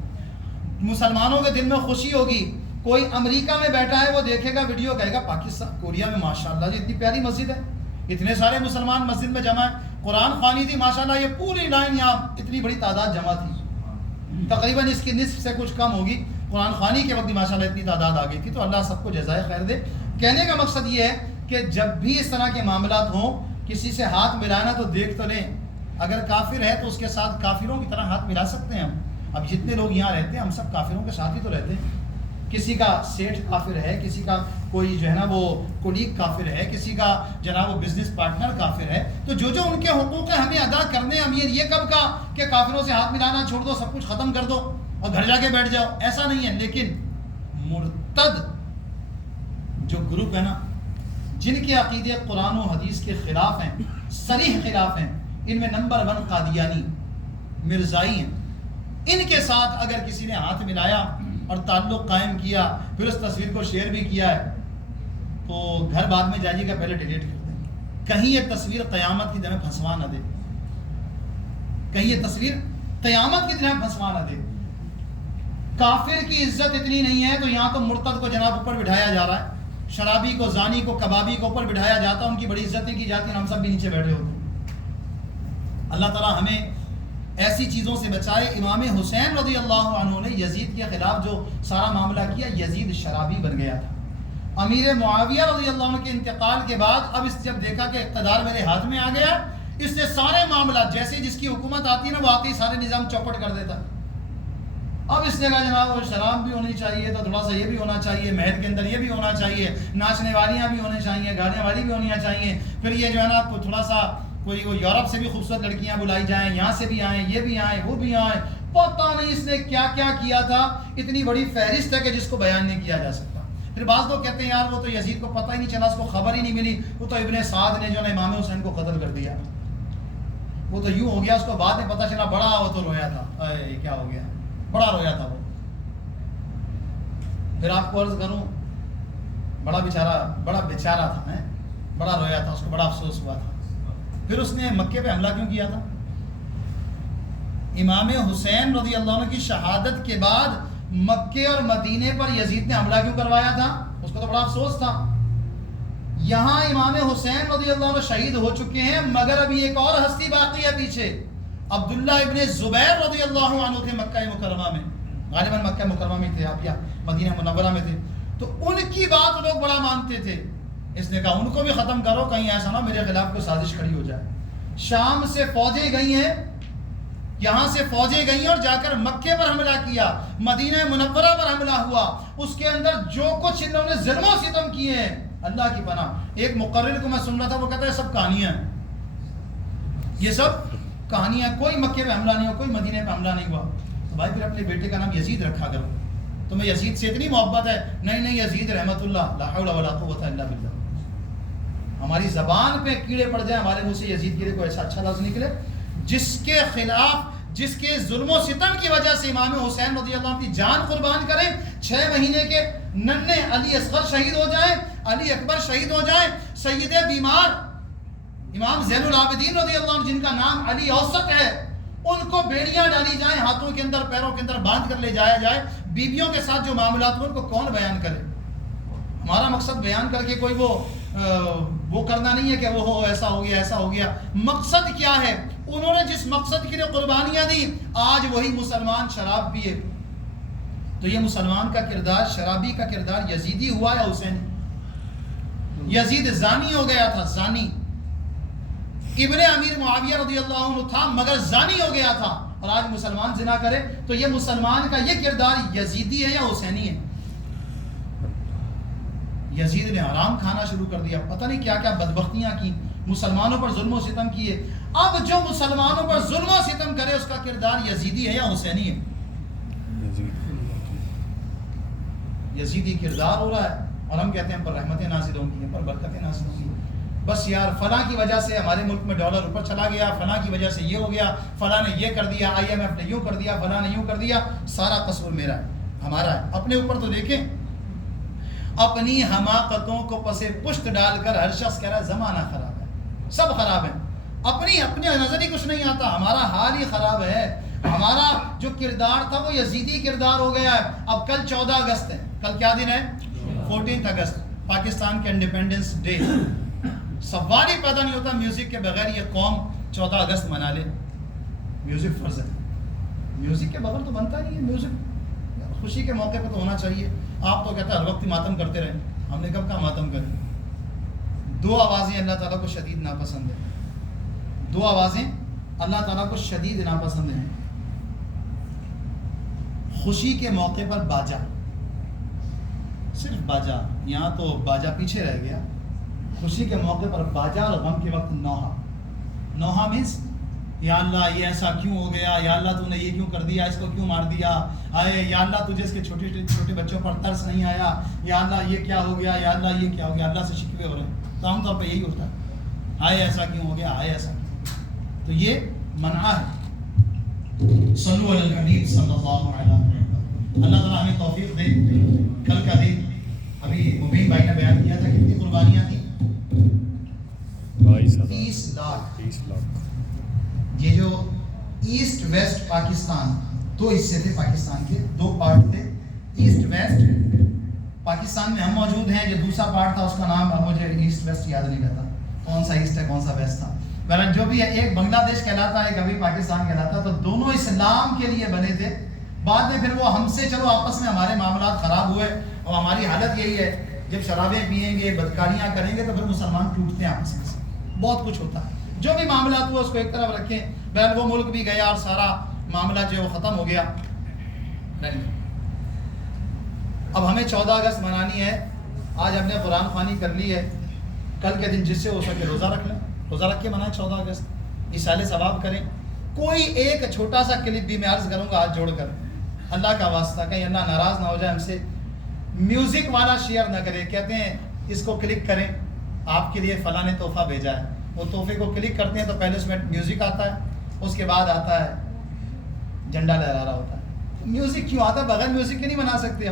مسلمانوں کے دل میں خوشی ہوگی۔ کوئی امریکہ میں بیٹھا ہے وہ دیکھے گا ویڈیو، کہے گا پاکستان کوریا میں ماشاءاللہ جی اتنی پیاری مسجد ہے، اتنے سارے مسلمان مسجد میں جمع ہیں، قرآن خوانی تھی ماشاءاللہ، یہ پوری لائن یہاں اتنی بڑی تعداد جمع تھی، تقریباً اس کی نصف سے کچھ کم ہوگی، قرآن خوانی کے وقت بھی ماشاءاللہ اتنی تعداد آ گئی تھی۔ تو اللہ سب کو جزائے خیر دے۔ کہنے کا مقصد یہ ہے کہ جب بھی اس طرح کے معاملات ہوں، کسی سے ہاتھ ملانا تو دیکھ تو لیں، اگر کافر ہے تو اس کے ساتھ کافروں کی طرح ہاتھ ملا سکتے ہیں ہم۔ اب جتنے لوگ یہاں رہتے ہیں ہم سب کافروں کے ساتھ ہی تو رہتے ہیں، کسی کا سیٹھ کافر ہے، کسی کا کوئی جو ہے نا وہ کولیگ کافر ہے، کسی کا جناب وہ بزنس پارٹنر کافر ہے، تو جو جو ان کے حقوق ہیں ہمیں ادا کرنے ہیں۔ ہم یہ کب کہا کہ کافروں سے ہاتھ ملانا چھوڑ دو، سب کچھ ختم کر دو اور گھر جا کے بیٹھ جاؤ، ایسا نہیں ہے۔ لیکن مرتد جو گروپ ہے نا، جن کے عقیدے قرآن و حدیث کے خلاف ہیں، صریح خلاف ہیں، ان میں نمبر 1 قادیانی مرزائی ہیں۔ ان کے ساتھ اگر کسی نے ہاتھ ملایا اور تعلق قائم کیا، پھر اس تصویر کو شیئر بھی کیا ہے، تو گھر بعد میں جائیے گا پہلے ڈیلیٹ کر دیں، کہیں یہ تصویر قیامت کی طرح پھنسوا نہ دے، کہیں یہ تصویر قیامت کی طرح پھنسوا نہ دے۔ کافر کی عزت اتنی نہیں ہے تو یہاں تو مرتد کو جناب اوپر بٹھایا جا رہا ہے، شرابی کو، زانی کو، کبابی کو اوپر بٹھایا جاتا ہے، ان کی بڑی عزتیں کی جاتی ہیں، ہم سب بھی نیچے بیٹھے ہوتے ہیں۔ اللہ تعالیٰ ہمیں ایسی چیزوں سے بچائے۔ امام حسین رضی اللہ عنہ نے یزید کے خلاف جو سارا معاملہ کیا، یزید شرابی بن گیا تھا۔ امیر معاویہ رضی اللہ عنہ کے انتقال کے بعد اب اس جب دیکھا کہ اقتدار میرے ہاتھ میں آ گیا، اس نے سارے معاملات، جیسے جس کی حکومت آتی ہے نا، وہ آتی سارے نظام چوپٹ کر دیتا۔ اب اس نے کہا جناب وہ شراب بھی ہونی چاہیے تو تھوڑا سا یہ بھی ہونا چاہیے، محل کے اندر یہ بھی ہونا چاہیے، ناچنے والیاں بھی ہونی چاہیے، گانے والی بھی ہونی چاہیے، پھر یہ جو ہے نا تھوڑا سا کوئی وہ یورپ سے بھی خوبصورت لڑکیاں بلائی جائیں، یہاں سے بھی آئیں، یہ بھی آئیں، وہ بھی آئیں، پتہ نہیں اس نے کیا کیا کیا تھا، اتنی بڑی فہرست ہے کہ جس کو بیان نہیں کیا جا سکتا۔ پھر بعض لوگ کہتے ہیں یار وہ تو یزید کو پتہ ہی نہیں چلا، اس کو خبر ہی نہیں ملی، وہ تو ابن سعد نے جو ہے امام حسین کو قتل کر دیا، وہ تو یوں ہو گیا، اس کو بعد میں پتہ چلا، بڑا وہ تو رویا تھا، اے کیا ہو گیا، بڑا رویا تھا وہ۔ پھر آپ کو عرض کروں، بڑا بیچارہ تھا، بڑا رویا تھا، اس کو بڑا افسوس ہوا تھا۔ پھر اس نے مکے پہ حملہ کیوں کیا تھا؟ امام حسین رضی اللہ عنہ کی شہادت کے بعد مکے اور مدینے پر یزید نے حملہ کیوں کروایا تھا؟ اس کو تو بڑا افسوس تھا۔ یہاں امام حسین رضی اللہ عنہ شہید ہو چکے ہیں، مگر ابھی ایک اور ہستی باقی ہے پیچھے، عبداللہ ابن زبیر رضی اللہ عنہ تھے مکہ مکرمہ میں، غالباً مکہ مکرمہ میں تھے آپ یا مدینہ منورہ میں تھے، تو ان کی بات لوگ بڑا مانتے تھے۔ اس نے کہا ان کو بھی ختم کرو، کہیں ایسا نہ میرے خلاف کوئی سازش کھڑی ہو جائے۔ شام سے فوجیں گئی ہیں، یہاں سے فوجیں گئی ہیں اور جا کر مکے پر حملہ کیا، مدینہ منورہ پر حملہ ہوا، اس کے اندر جو کچھ ان لوگوں نے ظلم و ستم کیے ہیں، اللہ کی پناہ۔ ایک مقرر کو میں سن رہا تھا، وہ کہتا ہے سب کہانیاں ہیں، یہ سب کہانیاں، کوئی مکے پہ حملہ نہیں ہوا، کوئی مدینے پہ حملہ نہیں ہوا۔ تو بھائی پھر اپنے بیٹے کا نام یزید رکھا کرو، تمہیں یزید سے اتنی محبت ہے؟ نہیں یزید رحمت اللہ، لا حول ولا قوت الا باللہ۔ ہماری زبان پہ کیڑے پڑ جائیں، ہمارے منہ سے یزید کے لیے کوئی ایسا اچھا لفظ نکلے جس کے خلاف، جس کے ظلم و ستم کی وجہ سے امام حسین رضی اللہ عنہ کی جان قربان کریں، 6 مہینے کے ننھے علی اصغر شہید ہو جائیں، علی اکبر شہید ہو جائیں، سید بیمار امام زین العابدین رضی اللہ عنہ جن کا نام علی اوسط ہے، ان کو بیڑیاں ڈالی جائیں، ہاتھوں کے اندر پیروں کے اندر باندھ کر لے جایا جائے، بیویوں کے ساتھ جو معاملات ان کو کون بیان کرے؟ ہمارا مقصد بیان کر کے کوئی وہ کرنا نہیں ہے کہ وہ ہو ایسا ہو گیا ایسا ہو گیا۔ مقصد کیا ہے؟ انہوں نے جس مقصد کے لیے قربانیاں دی، آج وہی مسلمان شراب پیے، تو یہ مسلمان کا کردار، شرابی کا کردار یزیدی ہوا یا حسینی؟ یزید زانی ہو گیا تھا، زانی، ابن امیر معاویہ رضی اللہ عنہ تھا مگر زانی ہو گیا تھا، اور آج مسلمان زنا کرے، تو یہ مسلمان کا یہ کردار یزیدی ہے یا حسینی ہے؟ یزید نے حرام کھانا شروع کر دیا، پتہ نہیں کیا کیا بدبختیاں کی، مسلمانوں پر ظلم و ستم کیے. اب جو مسلمانوں پر ظلم و ستم کرے اس کا کردار یزیدی ہے یا حسینی ہے؟ یزیدی کردار ہو رہا ہے، اور ہم کہتے ہیں ہم پر رحمتیں نازل ہوں گی، ہم پر برکتیں نازل ہوں گی. بس یار فلاں کی وجہ سے ہمارے ملک میں ڈالر اوپر چلا گیا، فلاں کی وجہ سے یہ ہو گیا، فلاں نے یہ کر دیا، IMF نے یوں کر دیا، فلاں نے یوں کر دیا، سارا قصور میرا ہے، ہمارا ہے. اپنے اوپر تو دیکھیں. اپنی حماقتوں کو پسے پشت ڈال کر ہر شخص کہہ رہا ہے زمانہ خراب ہے، سب خراب ہے. اپنے نظر ہی کچھ نہیں آتا، ہمارا حال ہی خراب ہے. ہمارا جو کردار تھا وہ یزیدی کردار ہو گیا ہے. اب کل 14 اگست ہے، کل کیا دن ہے؟ 14 اگست، پاکستان کے انڈیپینڈنس ڈے. سوال ہی پیدا نہیں ہوتا میوزک کے بغیر یہ قوم 14 اگست منا لے. میوزک فرض ہے، میوزک کے بغیر تو بنتا نہیں ہے. میوزک خوشی کے موقع پہ تو ہونا چاہیے. آپ تو کہتے ہیں ہر وقت ماتم کرتے رہیں، ہم نے کب کہا ماتم کریں؟ 2 آوازیں اللہ تعالیٰ کو شدید ناپسند ہیں. 2 آوازیں اللہ تعالیٰ کو شدید ناپسند ہیں. خوشی کے موقع پر باجا، صرف باجا، یہاں تو باجا پیچھے رہ گیا. خوشی کے موقع پر باجا، اور غم کے وقت نوحہ. نوحہ مینس یا اللہ یہ ایسا کیوں ہو گیا، یا اللہ تو نے یہ کیوں کر دیا، اس کو کیوں مار دیا، آئے یا اللہ تجھے اس کے چھوٹے بچوں پر ترس نہیں آیا، یا اللہ یہ کیا ہو گیا، یا اللہ یہ کیا ہو گیا. اللہ سے شکوے ہو رہے ہیں تو عام طور پہ یہی ہوتا ہے، آئے ایسا کیوں ہو گیا، آئے ایسا کیوں. تو یہ منع ہے. صلو علی الحبیب صلی اللہ علیہ وسلم. اللہ تعالیٰ ہمیں توفیق دے. کل کا دن ابھی مبین بھائی نے بیان کیا تھا کتنی قربانیاں تھیں؟ 30 لاکھ. یہ جو ایسٹ ویسٹ پاکستان 2 حصے تھے، پاکستان کے 2 پارٹ تھے، ایسٹ ویسٹ. پاکستان میں ہم موجود ہیں، جو دوسرا پارٹ تھا اس کا نام اب مجھے ایسٹ ویسٹ یاد نہیں رہتا، کون سا ایسٹ ہے کون سا ویسٹ تھا. بہرحال جو بھی ہے، ایک بنگلہ دیش کہلاتا ہے، کبھی پاکستان کہلاتا. تو دونوں اسلام کے لیے بنے تھے. بعد میں پھر وہ ہم سے چلو آپس میں ہمارے معاملات خراب ہوئے، اور ہماری حالت یہی ہے جب شرابیں پئیں گے، بدکاریاں کریں گے تو پھر مسلمان ٹوٹتے ہیں آپس میں. بہت کچھ ہوتا ہے. جو بھی معاملات ہوا اس کو ایک طرف رکھیں. بہرحال وہ ملک بھی گیا اور سارا معاملہ جو ہے وہ ختم ہو گیا. اب ہمیں 14 اگست منانی ہے. آج ہم نے قرآن خوانی کر لی ہے. کل کے دن جس سے ہو سکے روزہ رکھ لیں، روزہ رکھ کے منائیں 14 اگست. ایصال ثواب کریں. کوئی ایک چھوٹا سا کلپ بھی میں عرض کروں گا ہاتھ جوڑ کر، اللہ کا واسطہ، کہیں اللہ ناراض نہ ہو جائے ہم سے. میوزک والا شیئر نہ کرے. کہتے ہیں اس کو کلک کریں، آپ کے لیے فلاں نے تحفہ بھیجا ہے. وہ تحفے کو کلک کرتے ہیں تو پہلے اس میں میوزک آتا ہے، اس کے بعد آتا ہے جھنڈا لہرا رہا ہوتا ہے. میوزک کیوں آتا ہے؟ بغیر میوزک کے نہیں بنا سکتے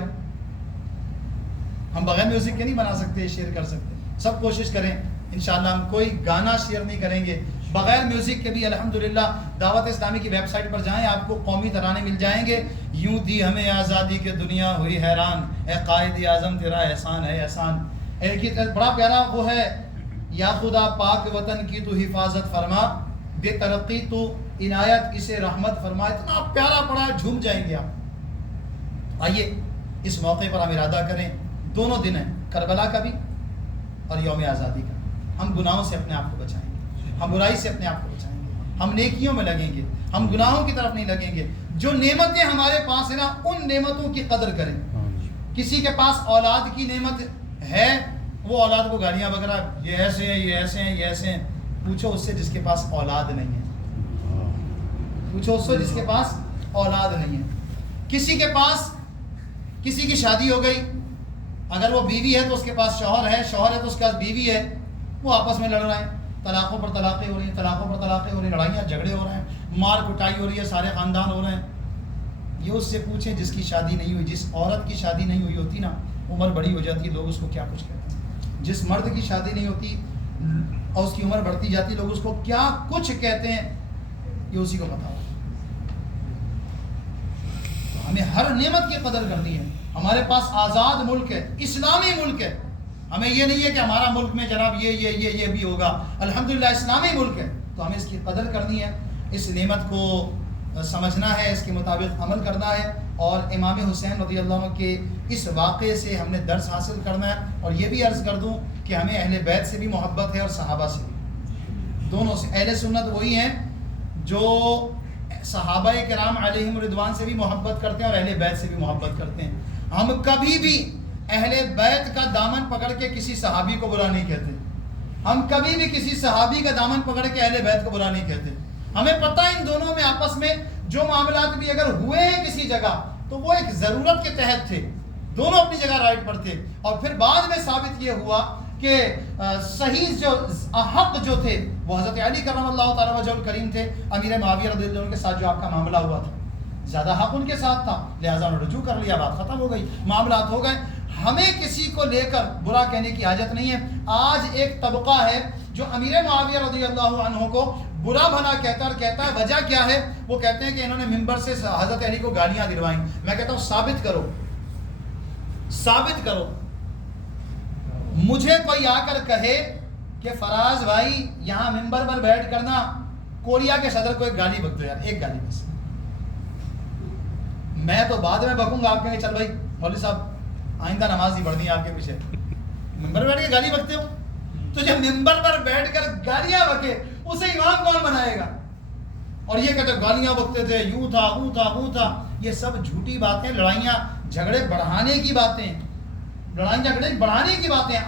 ہم بغیر میوزک کے نہیں بنا سکتے، شیئر کر سکتے. سب کوشش کریں. انشاءاللہ ہم کوئی گانا شیئر نہیں کریں گے بغیر میوزک کے بھی. الحمدللہ دعوت اسلامی کی ویب سائٹ پر جائیں، آپ کو قومی ترانے مل جائیں گے. یوں دی ہمیں آزادی کے دنیا ہوئی حیران، اے قائد اعظم تیرا احسان ہے احسان. ایک ہی بڑا پیارا وہ ہے، یا خدا پاک وطن کی تو حفاظت فرما، بے ترقی تو عنایت اسے رحمت فرما. اتنا پیارا پڑا ہے، جھوم جائیں گے آپ. آئیے اس موقع پر ہم ارادہ کریں. دونوں دن ہیں، کربلا کا بھی اور یوم آزادی کا. ہم گناہوں سے اپنے آپ کو بچائیں گے، ہم برائی سے اپنے آپ کو بچائیں گے، ہم نیکیوں میں لگیں گے، ہم گناہوں کی طرف نہیں لگیں گے. جو نعمتیں ہمارے پاس ہیں نا، ان نعمتوں کی قدر کریں. کسی کے پاس اولاد کی نعمت ہے، وہ اولاد کو گالیاں وغیرہ، یہ ایسے ہیں، یہ ایسے ہیں، یہ ایسے ہیں. پوچھو اس سے جس کے پاس اولاد نہیں ہے. پوچھو اس سے جس کے پاس اولاد نہیں ہے. کسی کے پاس کسی کی شادی ہو گئی، اگر وہ بیوی ہے تو اس کے پاس شوہر ہے، شوہر ہے تو اس کے پاس بیوی ہے. وہ آپس میں لڑ رہے ہیں، طلاقوں پر طلاقیں ہو رہی ہیں، طلاقوں پر طلاقیں ہو رہی ہیں، لڑائیاں جھگڑے ہو رہے ہیں، مار کٹائی ہو رہی ہے، سارے خاندان ہو رہے ہیں. یہ اس سے پوچھیں جس کی شادی نہیں ہوئی. جس عورت کی شادی نہیں ہوئی ہوتی نا، عمر بڑی ہو جاتی ہے، لوگ اس کو کیا کچھ کہتے ہیں. جس مرد کی شادی نہیں ہوتی اور اس کی عمر بڑھتی جاتی، لوگ اس کو کیا کچھ کہتے ہیں، یہ اسی کو پتا ہو. ہمیں ہر نعمت کی قدر کرنی ہے. ہمارے پاس آزاد ملک ہے، اسلامی ملک ہے. ہمیں یہ نہیں ہے کہ ہمارا ملک میں جناب یہ بھی ہوگا. الحمدللہ اسلامی ملک ہے، تو ہمیں اس کی قدر کرنی ہے، اس نعمت کو سمجھنا ہے، اس کے مطابق عمل کرنا ہے. اور امام حسین رضی اللہ عنہ کے اس واقعے سے ہم نے درس حاصل کرنا ہے. اور یہ بھی عرض کر دوں کہ ہمیں اہل بیت سے بھی محبت ہے اور صحابہ سے بھی، دونوں سے. اہل سنت وہی ہیں جو صحابہ کرام علیہم رضوان سے بھی محبت کرتے ہیں اور اہل بیت سے بھی محبت کرتے ہیں. ہم کبھی بھی اہل بیت کا دامن پکڑ کے کسی صحابی کو برا نہیں کہتے. ہم کبھی بھی کسی صحابی کا دامن پکڑ کے اہل بیت کو برا نہیں کہتے. ہمیں پتہ ہے ان دونوں میں آپس میں جو معاملات بھی اگر ہوئے ہیں کسی جگہ تو وہ ایک ضرورت کے تحت تھے, دونوں اپنی جگہ رائٹ پر تھے. اور پھر بعد میں ثابت یہ ہوا کہ صحیح جو حق جو تھے وہ حضرت علی کرم اللہ تعالیٰ وجہ الکریم تھے. امیر معاویہ رضی اللہ عنہ کے ساتھ جو آپ کا معاملہ ہوا تھا زیادہ حق ان کے ساتھ تھا, لہٰذا انہوں نے رجوع کر لیا, بات ختم ہو گئی, معاملات ہو گئے. ہمیں کسی کو لے کر برا کہنے کی حاجت نہیں ہے. آج ایک طبقہ ہے جو امیر معاویہ رضی اللہ عنہ کو برا بھلا کہتا ہے. وجہ کیا ہے؟ وہ کہتے ہیں کہ انہوں نے منبر سے حضرت علی کو گالیاں دلوائیں. میں کہتا ہوں ثابت کرو. مجھے کوئی آ کر کہے کہ فراز بھائی یہاں منبر پر بیٹھ کرنا کوریا کے صدر کو ایک گالی بک دو یار, ایک گالی بس. میں تو بعد میں بکوں گا, آپ کہیں گے چل بھائی مولوی صاحب آئندہ نماز نہیں پڑھنی ہے آپ کے پیچھے, منبر پر بیٹھ کے گالی بکتے ہو. تو جب منبر پر بیٹھ کر گالیاں بکے اسے امام کون بنائے گا؟ اور یہ کہتے گالیاں بکتے تھے, یوں تھا وہ تھا. یہ سب جھوٹی باتیں, لڑائیاں جھگڑے بڑھانے کی باتیں,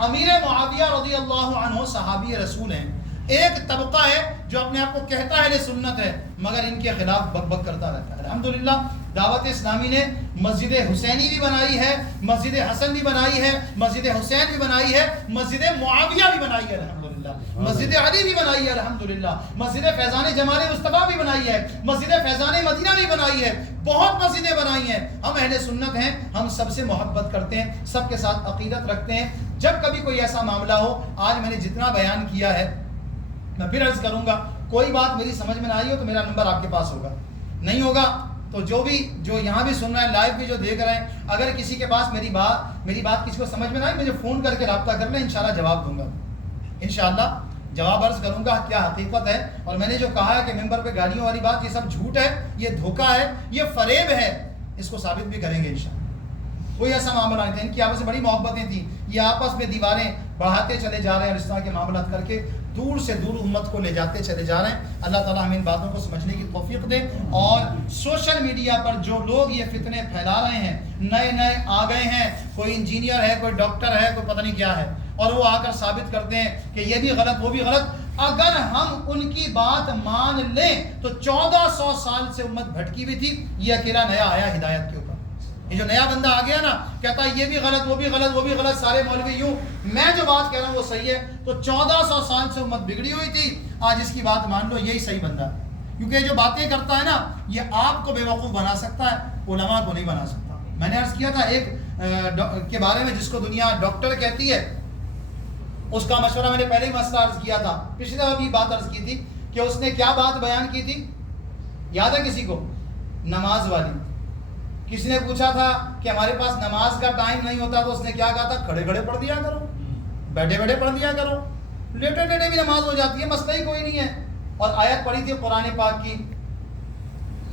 امیر معاویہ رضی اللہ عنہ صحابی رسول ہیں. ایک طبقہ ہے جو اپنے آپ کو کہتا ہے اہل سنت ہے مگر ان کے خلاف بک بک کرتا رہتا ہے. الحمدللہ دعوت اسلامی نے مسجد حسینی بھی بنائی ہے, مسجد حسن بھی بنائی ہے, مسجد حسین بھی بنائی ہے, مسجد معاویہ بھی بنائی ہے الحمدللہ, مسجد علی بھی بنائی ہے الحمدللہ, مسجد فیضان جمال مصطفیٰ بھی بنائی ہے, مسجد فیضان مدینہ بھی بنائی ہے, بہت مسجدیں بنائی ہیں. ہم اہل سنت ہیں, ہم سب سے محبت کرتے ہیں, سب کے ساتھ عقیدت رکھتے ہیں. جب کبھی کوئی ایسا معاملہ ہو, آج میں نے جتنا بیان کیا ہے میں پھر عرض کروں گا, کوئی بات میری سمجھ میں نہ آئی ہو تو میرا نمبر آپ کے پاس ہوگا, نہیں ہوگا تو جو یہاں بھی سن رہے ہیں, لائیو بھی جو دیکھ رہے ہیں, اگر کسی کے پاس میری بات کسی کو سمجھ میں نہ آئی مجھے فون کر کے رابطہ کر لیں, انشاءاللہ جواب دوں گا, انشاءاللہ جواب عرض کروں گا کیا حقیقت ہے. اور میں نے جو کہا ہے کہ ممبر پہ گالیوں والی بات یہ سب جھوٹ ہے, یہ دھوکہ ہے, یہ فریب ہے, اس کو ثابت بھی کریں گے انشاءاللہ. کوئی ایسا معاملہ نہیں تھا, ان کی آپس میں بڑی محبتیں تھیں, یہ آپس میں دیواریں بڑھاتے چلے جا رہے ہیں اور اس طرح کے معاملات کر کے دور سے دور امت کو لے جاتے چلے جا رہے ہیں. اللہ تعالیٰ ہمیں ان باتوں کو سمجھنے کی توفیق دے. اور سوشل میڈیا پر جو لوگ یہ فتنے پھیلا رہے ہیں, نئے آ گئے ہیں, کوئی انجینئر ہے, کوئی ڈاکٹر ہے, کوئی پتہ نہیں کیا ہے, اور وہ آ کر ثابت کرتے ہیں کہ یہ بھی غلط وہ بھی غلط. اگر ہم ان کی بات مان لیں تو 1400 سال سے امت بھٹکی ہوئی تھی, یہ اکیلا نیا آیا ہدایت کے اوپر. یہ جو نیا بندہ آ گیا نا, کہتا ہے یہ بھی غلط وہ بھی غلط وہ بھی غلط, سارے مولوی یوں, میں جو بات کہہ رہا ہوں وہ صحیح ہے. تو 1400 سال سے امت بگڑی ہوئی تھی, آج اس کی بات مان لو, یہی صحیح بندہ ہے. کیونکہ جو باتیں کرتا ہے نا یہ آپ کو بے وقوف بنا سکتا ہے, علماء کو نہیں بنا سکتا. میں نے عرض کیا تھا ایک کے بارے میں جس کو دنیا ڈاکٹر کہتی ہے, اس کا مشورہ میں نے پہلے ہی مسئلہ عرض کیا تھا, پچھلی دفعہ بھی بات عرض کی تھی کہ اس نے کیا بات بیان کی تھی, یاد ہے کسی کو؟ نماز والی. کسی نے پوچھا تھا کہ ہمارے پاس نماز کا ٹائم نہیں ہوتا, تو اس نے کیا کہا تھا, کھڑے کھڑے پڑھ دیا کرو, بیٹھے بیٹھے پڑھ دیا کرو, لیٹے لیٹے بھی نماز ہو جاتی ہے, مسئلہ ہی کوئی نہیں ہے. اور آیت پڑھی تھی قرآن پاک کی,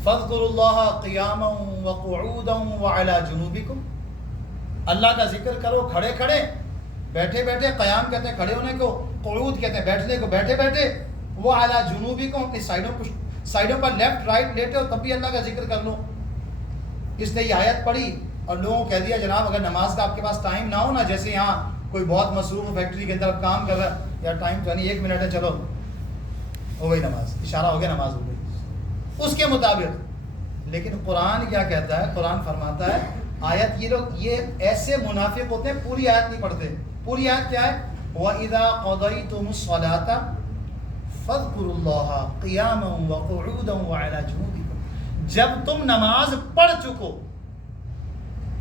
فَاذْكُرُوا اللَّهَ قِيَامًا وَقُعُودًا وَعَلَى جُنُوبِكُمْ, اللہ کا ذکر کرو کھڑے کھڑے, بیٹھے بیٹھے. قیام کہتے ہیں کھڑے ہونے کو, قعود کہتے ہیں بیٹھنے کو بیٹھے بیٹھے. وَعَلَى جُنُوبِكُمْ, اپنی سائڈوں پر لیفٹ رائٹ لیٹے ہو تب بھی اللہ کا ذکر کر لو. اس نے یہ آیت پڑھی اور لوگوں کو کہہ دیا جناب اگر نماز کا آپ کے پاس ٹائم نہ ہو نا, جیسے یہاں کوئی بہت مصروف فیکٹری کے طرف کام کر رہا ہے, یار ٹائم تو نہیں, 1 منٹ ہے, چلو ہو گئی نماز, اشارہ ہو گیا نماز ہو گئی اس کے مطابق. لیکن قرآن کیا کہتا ہے, قرآن فرماتا ہے آیت, یہ لوگ یہ ایسے منافق ہوتے ہیں, پوری آیت نہیں پڑھتے. پوری آیت کیا ہے, وَإِذَا قَضَيْتُمُ الصَّلَاةَ فَاذْكُرُوا اللَّهَ قِيَامًا وَقُعُودًا وَعَلَى جُنُوبِكُمْ, جب تم نماز پڑھ چکو.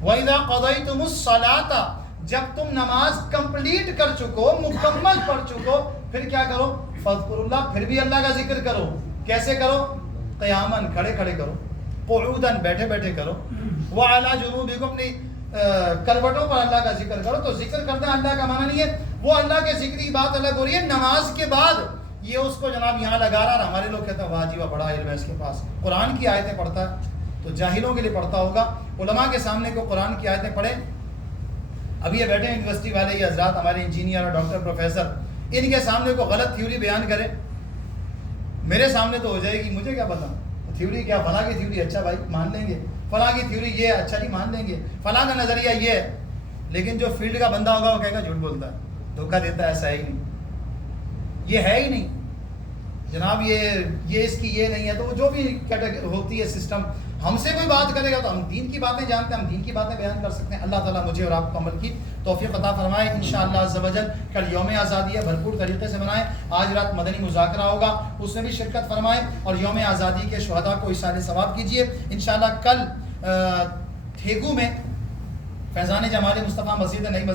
وَإِذَا قَضَيْتُمُ الصَّلَاةَ, جب تم نماز کمپلیٹ کر چکو, مکمل پڑھ چکو, پھر کیا کرو, فَاذْكُرُوا اللَّهَ, پھر بھی اللہ کا ذکر کرو. کیسے کرو, قیاماً کھڑے کھڑے کرو, قعوداً بیٹھے بیٹھے کرو, وَعَلَى جُنُوبِكُمْ, اپنی کروٹوں پر اللہ کا ذکر کرو. تو ذکر کرنا اللہ کا معنی نہیں ہے, وہ اللہ کے ذکر کی بات الگ ہو رہی ہے. نماز کے بعد یہ اس کو جناب یہاں لگا رہا, اور ہمارے لوگ کہتے ہیں واہ جی واہ بڑا علم ہے اس کے پاس, قرآن کی آیتیں پڑھتا ہے. تو جاہلوں کے لیے پڑھتا ہوگا, علماء کے سامنے کو قرآن کی آیتیں پڑھیں. ابھی یہ بیٹھے یونیورسٹی والے یہ حضرات, ہمارے انجینئر اور ڈاکٹر پروفیسر, ان کے سامنے کو غلط تھیوری بیان کرے, میرے سامنے تو ہو جائے گی, مجھے کیا پتا تھیوری کیا, فلاں کی تھیوری اچھا بھائی مان لیں گے, فلاں کی تھیوری یہ اچھا جی مان لیں گے, فلاں کا نظریہ یہ ہے. لیکن جو فیلڈ کا بندہ ہوگا وہ کہے گا جھوٹ بولتا ہے، دھوکہ دیتا ہے، ایسا ہے ہی نہیں، یہ ہے ہی نہیں جناب، یہ اس کی یہ نہیں ہے. تو وہ جو بھی کیٹیگری ہوتی ہے سسٹم، ہم سے کوئی بات کرے گا تو ہم دین کی باتیں جانتے ہیں، ہم دین کی باتیں بیان کر سکتے ہیں. اللہ تعالیٰ مجھے اور آپ کو عمل کی توفیق عطا فرمائے. انشاءاللہ عز و جل کل یوم آزادی ہے، بھرپور طریقے سے منائیں. آج رات مدنی مذاکرہ ہوگا، اس میں بھی شرکت فرمائیں، اور یوم آزادی کے شہداء کو ایصال ثواب کیجیے. انشاءاللہ کل تھیگو میں فیضان جمال مصطفیٰ مسجد نئی